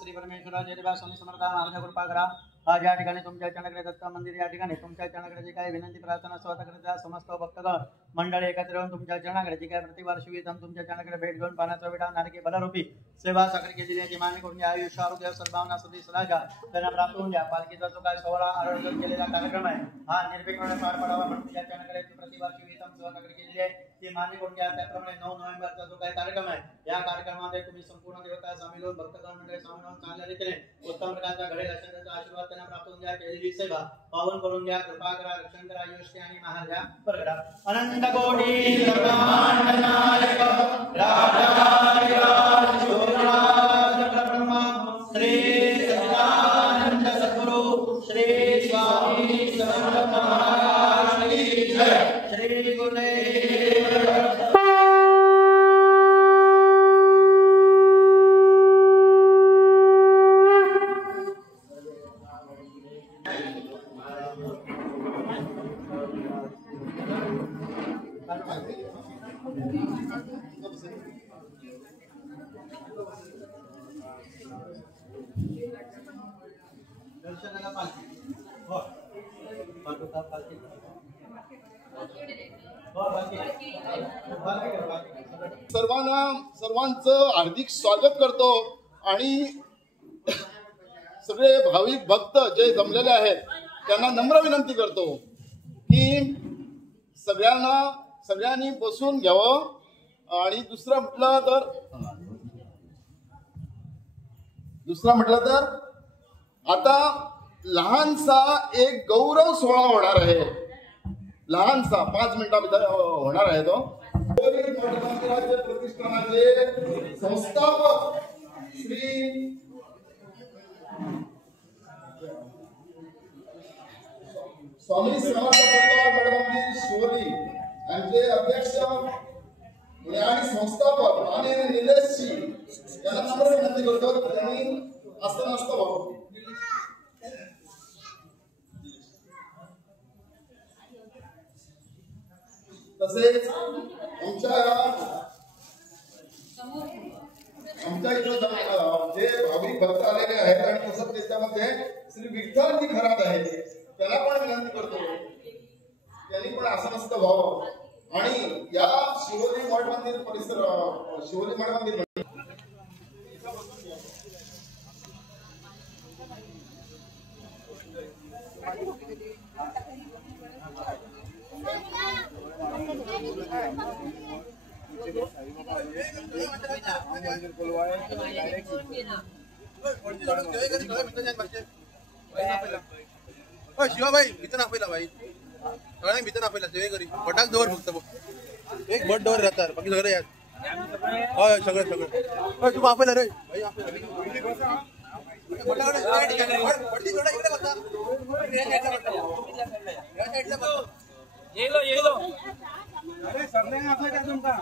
श्री परमेश्वरा जय देवा स्वामी समर्थ माझ्या कृपा करा आज या ठिकाणी तुमच्या चरणकडे दत्त मंदिर या ठिकाणी तुमच्या चरणकडे जी काही विनंती प्रार्थना स्वतः करता समस्त भक्तगण मंडळी एकत्र येऊन तुमच्या चरणाकडे जी काही प्रतिवर्षी विधम तुमच्या चरणाकडे भेट घेऊन पाण्याचा विडा नारकी बलरूपी सेवा साखर केलेली आहे मान्य करून घ्या आयुष्य आरोग्य सद्भावना सदी सदाचा त्यांना प्राप्त होऊन द्या पालखीचा जो काय सोहळा आयोजन केलेला कार्यक्रम आहे हा निर्विघ्न पार पडावा म्हणून तुमच्या चरणाकडे प्रतिवर्षी विधम सेवा साखर केलेली आहे ती मान्य करून घ्या त्याप्रमाणे 9 नोव्हेंबरचा जो काही कार्यक्रम आहे या कार्यक्रमामध्ये तुम्ही संपूर्ण देवता सामील होऊन भक्तगण मंडळी सामील होऊन चांगल्या रीतीने उत्तम प्रकारचा घडेल अशा आशीर्वाद त्यांना प्राप्त होऊन द्या केलेली सेवा पावन करून घ्या कृपा करा रक्षण करा यश आणि महाद्या परगडा अनंत कोटी ब्रह्मांड नायक राजा ब्रह्मा दर्शनाला पालखी हो पाठवता पालखी सर्वांचं हार्दिक स्वागत करतो आणि सगळे भाविक भक्त जे जमलेले आहेत त्यांना नम्र विनंती करतो की सगळ्यांनी बसून घ्यावं आणि दुसरं म्हटलं तर आता लहानसा एक गौरव सोहळा होणार आहे. लहानसा 5 मिनिटांमध्ये होणार आहे तो. मंदिराचे प्रतिष्ठानाचे संस्थापक श्री स्वामी समर्थ मठ मंदिर शिवोली यांचे अध्यक्ष आणि संस्थापक आणि निलेशजी यांना नम्र विनंती करतो त्यांनी असं व्हावं. तसेच आमच्या इथं जे भाविक भक्त आलेले आहेत आणि तसंच त्याच्यामध्ये श्री विठ्ठलजी खरात आहेत त्याला पण विनंती करतो त्यांनी पण आसनस्थ व्हावं आणि या शिवोली मठ मंदिर परिसर शिवोली मठ मंदिर शिवाबाई भीतर नापेला भाई कळा भीतर नापेला ते घरी फटाक दवर फक्त एक बट दवर राहतात बाकी सगळं यार होय सगळं तू मापेला रे भाई येलो अरे सरने आपल्या का तुमचा